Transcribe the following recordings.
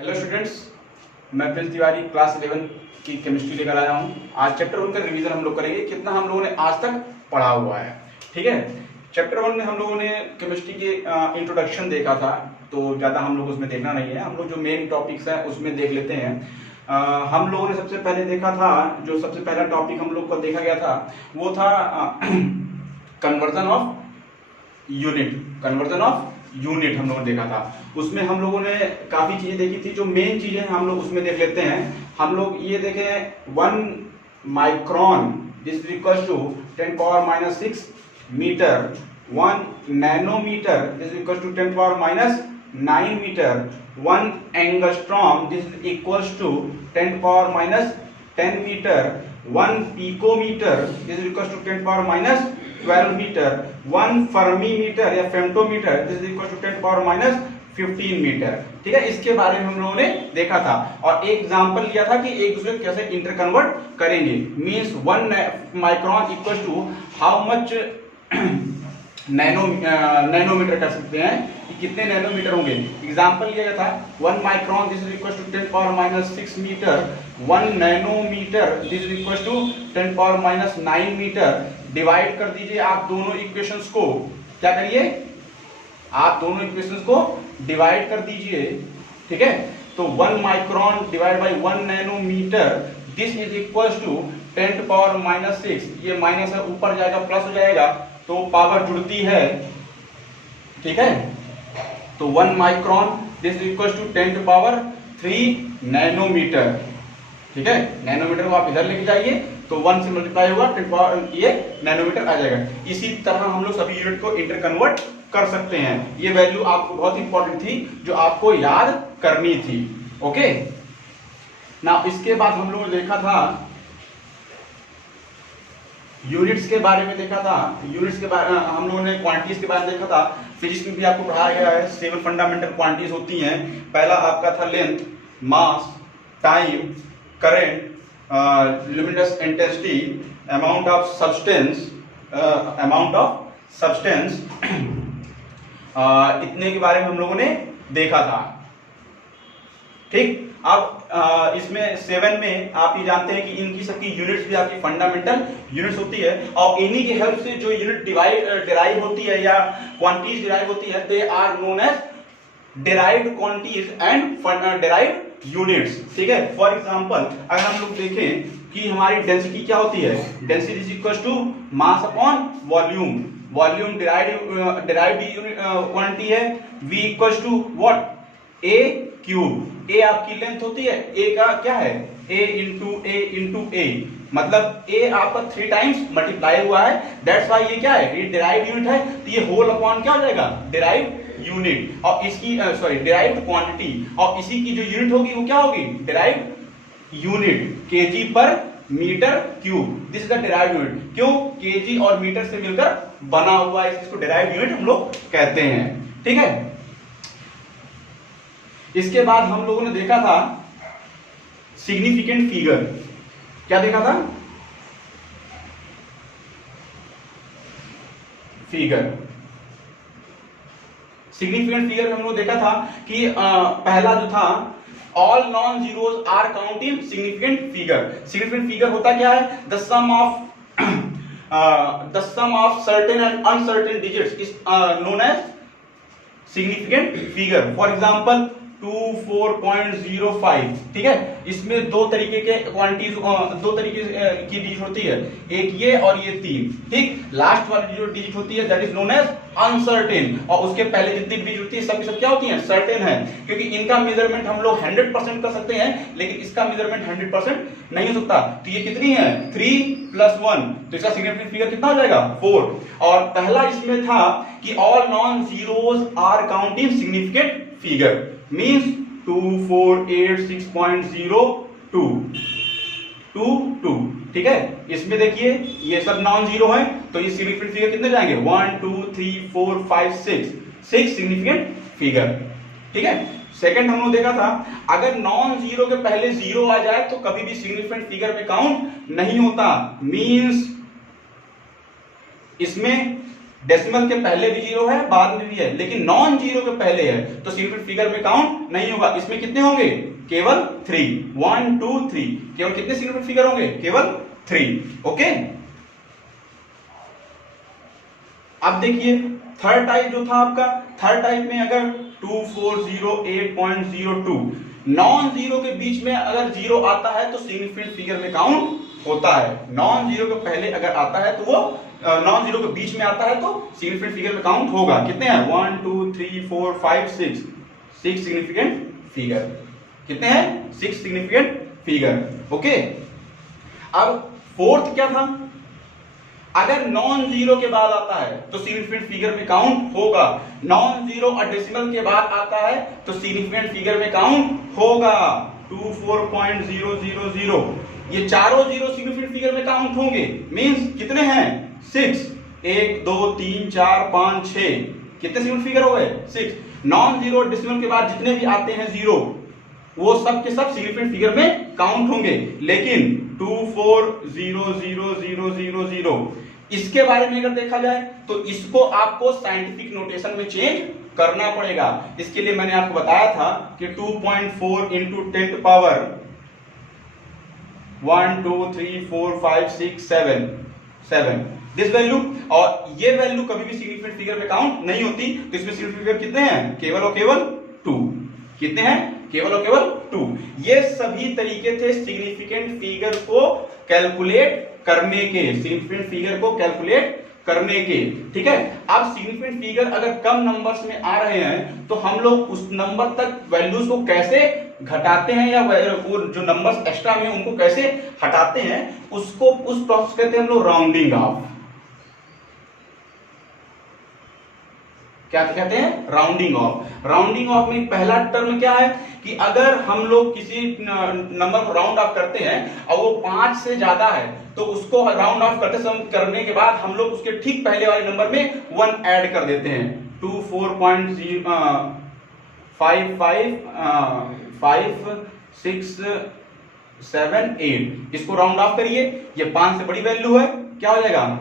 Hello students, मैं Prince Tiwari class 11 की chemistry लेकर आया हूँ। आज चैप्टर 1 का रिवीजन हम लोग करेंगे, कितना हम लोगों ने आज तक पढ़ा हुआ है। ठीक है, चैप्टर 1 में हम लोगों ने केमिस्ट्री के इंट्रोडक्शन देखा था, तो ज़्यादा हम लोग उसमें देखना नहीं है। हम लोग जो मेन टॉपिक्स हैं उसमें देख लेते हैं। हम लोगों ने सबसे पहले देखा था, जो सबसे पहला टॉपिक हम लोग को देखा गया था वो था कन्वर्जन ऑफ यूनिट हम लोगों ने देखा था। उसमें हम लोगों ने काफी चीजें देखी थी। जो मेन चीजें हम लोग उसमें देख लेते हैं। हम लोग ये देखें 1 micron is equal to 10⁻⁻6 metre, 1 nanometre is equal to 10⁻⁹ metre, 1 angstrom is equal to 10⁻⁻10 metre, 1 picometre is equal to 10⁻⁻12 metre, 1 fermimetre या femtometre is equal to 10⁻⁻15 metre. ठीक है, इसके बारे में हम लोगों ने देखा था और एक एग्जांपल लिया था कि एक दूसरे को कैसे इंटरकन्वर्ट करेंगे। Means 1 micron equal to how much nanometre कर सकते हैं कि कितने नैनोमीटर होंगे। एग्जांपल लिया गया था 1 micron this is equal to 10⁻⁻6 metre, 1 nanometre this is equal to 10⁻⁹ metre. Divide कर दीजिए आप दोनों इक्वेशंस को। क्या करिए, आप दोनों इक्वेशंस को डिवाइड कर दीजिए। ठीक है, तो 1 micron divide by 1 nanometre this is equal to 10⁻⁻6। ये माइनस है, ऊपर जाएगा प्लस हो जाएगा, तो पावर जुड़ती है। ठीक है, तो 1 micron this is equal to 10⁻³ nanometre. ठीक है, नैनोमीटर को आप इधर लेके जाइए तो 1 से मल्टीप्लाई होगा, ये नैनोमीटर आ जाएगा। इसी तरह हम लोग सभी यूनिट को इंटरकन्वर्ट कर सकते हैं। ये वैल्यू आपको बहुत इंपॉर्टेंट थी, जो आपको याद करनी थी। ओके ना, इसके बाद हम लोगों ने देखा था यूनिट्स के बारे में देखा था। यूनिट्स के बारे में हम लोगों ने क्वांटिटीज के बारे में देखा था। फिजिक्स में भी आपको पढ़ाया गया है 7 फंडामेंटल क्वांटिटीज होती हैं। पहला आपका था length, mass, time, current, luminous intensity, amount of substance, इतने के बारे में हम लोगों ने देखा था। ठीक, अब इसमें 7 में आप ये जानते हैं कि इनकी सबकी यूनिट्स भी आपकी फंडामेंटल यूनिट्स होती है और इन्हीं की हेल्प से जो यूनिट डिराइव होती है या क्वांटिटीज डिराइव होती है, they are known as derived quantities and derived units. ठीक है, फॉर एग्जांपल अगर हम लोग देखें कि हमारी डेंसिटी क्या होती है, density is equal to mass upon volume. Volume derived quantity है। v equal to what, a cube. a आपकी लेंथ होती है, a का क्या है, a इंटू a, मतलब a आपका 3 टाइम्स मल्टीप्लाई हुआ है। दैट्स वाई ये क्या है, ये डिराइव्ड यूनिट है, तो ये होल अपॉन क्या हो जाएगा, डिराइव्ड यूनिट। और इसकी डिराइव्ड क्वांटिटी, और इसी की जो यूनिट होगी वो क्या होगी, derived unit, KG per metre cube. This is the derived unit. क्यों, केजी और मीटर से मिलकर बना हुआ है, इसको डिराइव्ड यूनिट हम लोग कहते हैं। ठीक है, इसके बाद हम लोगों ने देखा था सिग्निफिकेंट फिगर। क्या देखा था, फिगर, सिग्निफिकेंट फिगर हम लोग देखा था कि पहला जो था all non zeros are count in significant figure. Significant figure होता क्या है, the sum of certain and uncertain digits is known as significant figure. For example 24.05। ठीक है, इसमें दो तरीके के क्वांटिटीज, दो तरीके की डिजिट होती है, एक ये और ये 3। ठीक, लास्ट वाली जो डिजिट होती है that is known as uncertain, और उसके पहले जितनी डिजिट होती है सबकी सब क्या होती है, सर्टेन है। क्योंकि इनका मेजरमेंट हम लोग 100% कर सकते हैं, लेकिन इसका मेजरमेंट 100% नहीं हो सकता। तो ये कितनी है, 3 + 1, तो इसका सिग्निफिकेंट फिगर कितना हो जाएगा, 4। और पहला इसमें था कि all non zeros are count in significant figure, means 2486.0222। ठीक है, इसमें देखिए ये सब नॉन जीरो है, तो ये सिग्निफिकेंट फिगर कितने जाएंगे, 1 2 3 4 5 6 सिग्निफिकेंट फिगर। ठीक है, सेकंड हम लोग देखा था अगर नॉन जीरो के पहले जीरो आ जाए तो कभी भी सिग्निफिकेंट फिगर में काउंट नहीं होता। मींस इसमें डेसिमल के पहले भी जीरो है, बाद में भी है, लेकिन नॉन जीरो के पहले है तो सिग्निफिकेंट फिगर में काउंट नहीं होगा। इसमें कितने होंगे? केवल 3, 1 2 3, केवल कितने सिग्निफिकेंट फिगर होंगे? केवल 3। ओके, अब देखिए थर्ड टाइप जो था आपका, थर्ड टाइप में अगर 2408.02 नॉन जीरो के बीच में अगर जीरो आता है तो सिग्निफिकेंट फिगर में काउंट होता है। नॉन जीरो के पहले अगर आता है तो वो नॉन जीरो के बीच में आता है तो सिग्निफिकेंट फिगर में काउंट होगा। कितने हैं? 1 2 3 4 5 6 सिग्निफिकेंट फिगर। कितने हैं? 6 सिग्निफिकेंट फिगर। ओके, अब फोर्थ क्या था? अगर नॉन जीरो के बाद आता है तो सिग्निफिकेंट फिगर में काउंट होगा। नॉन जीरो और डेसिमल के बाद आता है तो सिग्निफिकेंट फिगर में काउंट होगा। 24.000 ये चारों जीरो सिग्निफिकेंट फिगर में काउंट होंगे। मींस कितने हैं? 6, 1 2 3 4 5 6, कितने सिग्निफिकेंट फिगर हो गए? 6। नॉन जीरो डेसिमल के बाद जितने भी आते हैं जीरो वो सब के सब सिग्निफिकेंट फिगर में काउंट होंगे। लेकिन 240000 इसके बारे में अगर देखा जाए तो इसको आपको साइंटिफिक नोटेशन में चेंज करना पड़ेगा। इसके लिए मैंने आपको बताया था कि 2.4 इंटू 10 पावर 1 2 3 4 5 6 7 दिस वैल्यू, और ये वैल्यू कभी भी सिग्निफिकेंट फिगर में काउंट नहीं होती। तो इसमें सिग्निफिकेंट फिगर कितने हैं? केवल और केवल 2। कितने हैं? केवल और केवल 2। ये सभी तरीके थे सिग्निफिकेंट फिगर को कैलकुलेट करने के, सिग्निफिकेंट फिगर को कैलकुलेट करने के। ठीक है, अब सिग्निफिकेंट फिगर अगर कम नंबर्स में आ रहे हैं तो हम लोग उस नंबर तक वैल्यूज को कैसे घटाते हैं या वो जो नंबर्स एक्स्ट्रा में उनको कैसे हटाते हैं, उसको उस प्रोसेस कहते हैं हम लोग राउंडिंग ऑफ। क्या कहते हैं? Rounding off. राउंडिंग ऑफ में पहला टर्म क्या है कि अगर हम लोग किसी नंबर को राउंड ऑफ करते हैं और वो 5 से ज्यादा है तो उसको राउंड ऑफ करने के बाद हम लोग उसके ठीक पहले वाले नंबर में 1 ऐड कर देते हैं। 24.5556567 इसको राउंड ऑफ करिए, ये 5 से बड़ी वैल्यू है, क्या हो जाएगा?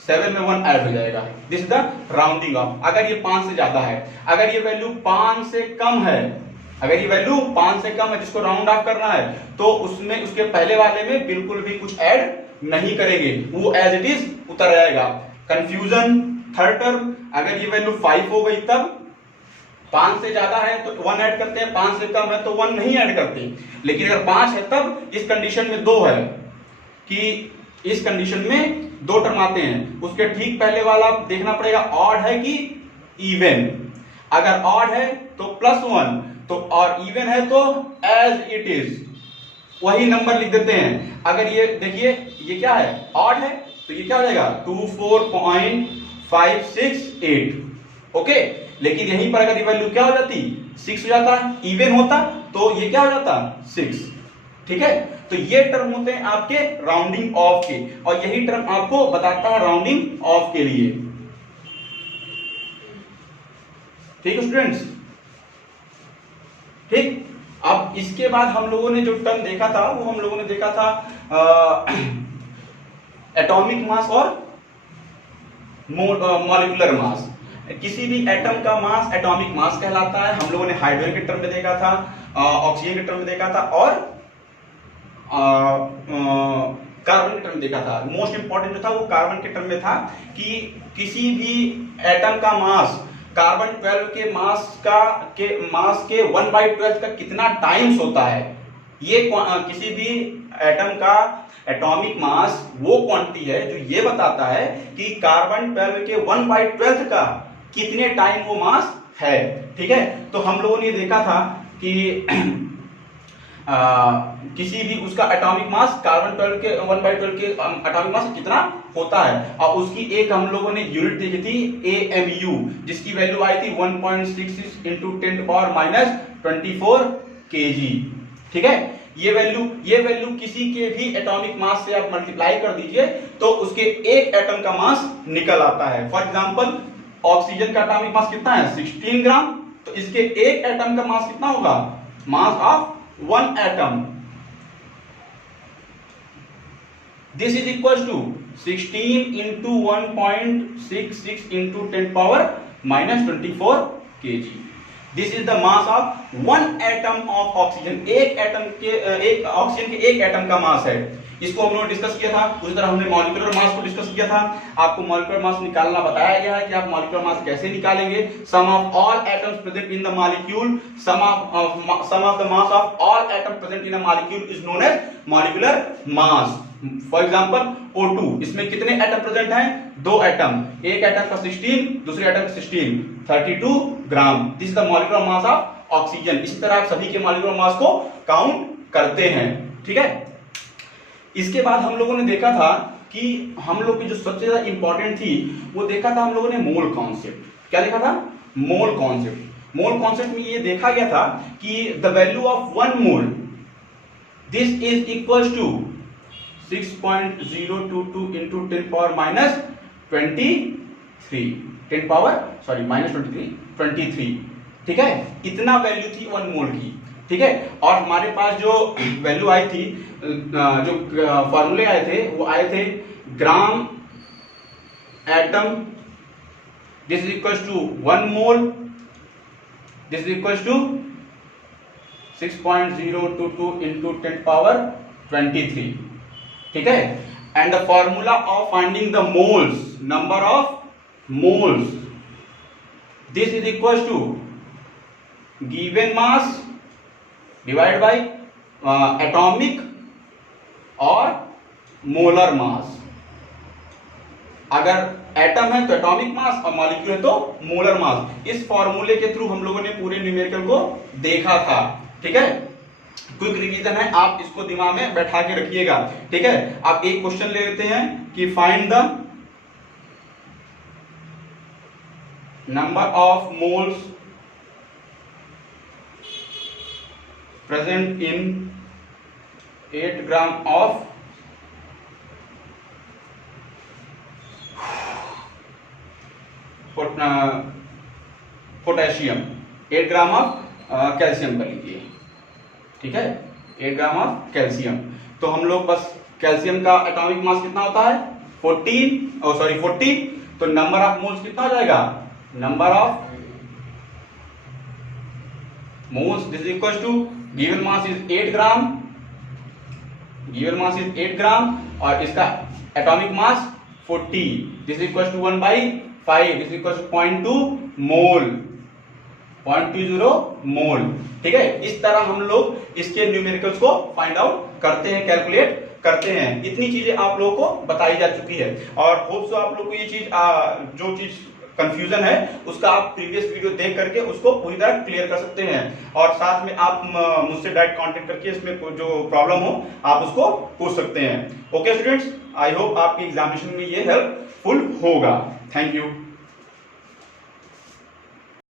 7 में 1 ऐड हो जाएगा। This is the rounding off. अगर ये 5 से ज्यादा है, अगर ये वैल्यू 5 से कम है, अगर ये वैल्यू 5 से कम है जिसको राउंड ऑफ करना है तो उसमें उसके पहले वाले में बिल्कुल भी कुछ ऐड नहीं करेंगे, वो एज इट इज उतर जाएगा। कंफ्यूजन थर्ड टर्म, अगर ये वैल्यू 5 हो गई तब 5 से ज्यादा है तो 1 ऐड करते हैं, 5 से कम है तो 1 नहीं ऐड करते। लेकिन अगर 5 है तब इस कंडीशन में 2 है कि इस कंडीशन में 2 टर्म आते हैं, उसके ठीक पहले वाला देखना पड़ेगा ऑड है कि इवन। अगर ऑड है तो +1 तो, और इवन है तो एज इट इज वही नंबर लिख देते हैं। अगर ये देखिए ये क्या है? ऑड है तो ये क्या हो जाएगा? 24.568। ओके, लेकिन यहीं पर अगर ये वैल्यू क्या हो जाती? 6 हो जाता, इवन होता तो ये क्या हो जाता? 6। ठीक है, तो ये टर्म होते हैं आपके राउंडिंग ऑफ के, और यही टर्म आपको बताता है राउंडिंग ऑफ के लिए। ठीक है स्टूडेंट्स? ठीक, अब इसके बाद हम लोगों ने जो टर्म देखा था वो हम लोगों ने देखा था एटॉमिक मास और मॉलिक्यूलर मास। किसी भी एटम का मास एटॉमिक मास कहलाता है। हम लोगों ने हाइड्रोजन के टर्म में देखा था, ऑक्सीजन के टर्म में देखा था और कार्बन के टर्म में देखा था। मोस्ट इंपॉर्टेंट जो था वो कार्बन के टर्म में था कि किसी भी एटम का मास कार्बन 12 के मास के 1/12 का कितना टाइम्स होता है। ये किसी भी एटम का एटॉमिक मास वो क्वांटिटी है जो ये बताता है कि कार्बन 12 के 1/12 का कितने टाइम वो मास है। ठीक है, तो हम लोगों ने देखा था कि किसी भी उसका एटॉमिक मास कार्बन 12 के 1/12 के एटॉमिक मास कितना होता है, और उसकी एक हम लोगों ने यूनिट देखी थी AMU, जिसकी वैल्यू आई थी 1.66 × 10⁻24 kg। ठीक है, ये वैल्यू किसी के भी एटॉमिक मास से आप मल्टीप्लाई कर दीजिए तो उसके एक एटम का मास निकल आता है। फॉर एग्जांपल ऑक्सीजन का एटॉमिक मास कितना है? 16 ग्राम, तो इसके एक एटम का मास कितना होगा? Mass of 1 atom. This is equals to 16 into 1.66 into 10 power minus 24 kg. This is the mass of one atom of oxygen. एक ऑक्सीजन के एक एटम का मास है। इसको हम लोगों ने डिस्कस किया था। उसी तरह हमने मॉलिक्यूलर मास को डिस्कस किया था। आपको मॉलिक्यूलर मास निकालना बताया गया है कि आप मॉलिक्यूलर मास कैसे निकालेंगे। Sum of all atoms present in the molecule, sum of the mass of all atom present in a molecule is known as molecular mass. For example O2, इसमें कितने एटम प्रेजेंट हैं? 2 atom. एक atom का 16, दूसरे atom का 16, 32 gram. This is the molecular mass of oxygen. इसी तरह आप सभी के मॉलिक्यूलर मास को काउंट करते हैं। ठीक है। इसके बाद हम लोगों ने देखा था कि हम लोग की जो सबसे ज्यादा इंपॉर्टेंट थी वो देखा था हम लोगों ने मोल कॉन्सेप्ट। क्या देखा था? Mole concept. मोल कॉन्सेप्ट में ये देखा गया था कि the value of 1 mole this is equal to 6.022 into 10 power minus 23 10 power sorry minus 23 ठीक है। इतना वैल्यू थी 1 मोल की। ठीक है। और हमारे पास जो वैल्यू आई थी, जो फॉर्मूले आए थे वो आए थे gram atom this is equal to 1 mole this is equal to 6.022 into 10 power 23। ठीक है। And the formula of finding the moles, number of moles, this is equal to given mass divide by atomic और molar mass. अगर atom है तो atomic mass और molecule है तो molar mass. इस फॉर्मूले के थ्रू हम लोगों ने पूरे न्यूमेरिकल को देखा था। ठीक है। क्विक रिवीजन है, आप इसको दिमाग में बैठा के रखिएगा। ठीक है। आप एक क्वेश्चन ले लेते हैं कि find the number of moles present in 8 gram of potassium, 8 gram of calcium कर लीजिए। ठीक है। 8 ग्राम ऑफ कैल्शियम। तो हम लोग बस कैल्शियम का एटॉमिक मास कितना होता है? 40। तो नंबर ऑफ मोल्स कितना हो जाएगा? Number of moles this equal to given mass is 8 gram, given mass is 8 gram और इसका atomic mass 40 this equal to 1/5 this equal to 0.2 mole, 0.20 mole. ठीक है। इस तरह हम लोग इसके न्यूमेरिकल्स को फाइंड आउट करते हैं, कैलकुलेट करते हैं। इतनी चीजें आप लोगों को बताई जा चुकी है और होप सो आप लोग को ये चीज जो चीज कंफ्यूजन है उसका आप प्रीवियस वीडियो देख करके उसको पूरी तरह क्लियर कर सकते हैं और साथ में आप मुझसे डायरेक्ट कांटेक्ट करके इसमें जो प्रॉब्लम हो आप उसको पूछ सकते हैं। ओके स्टूडेंट्स, आई होप आपकी एग्जामिनेशन में ये हेल्पफुल होगा। Thank you.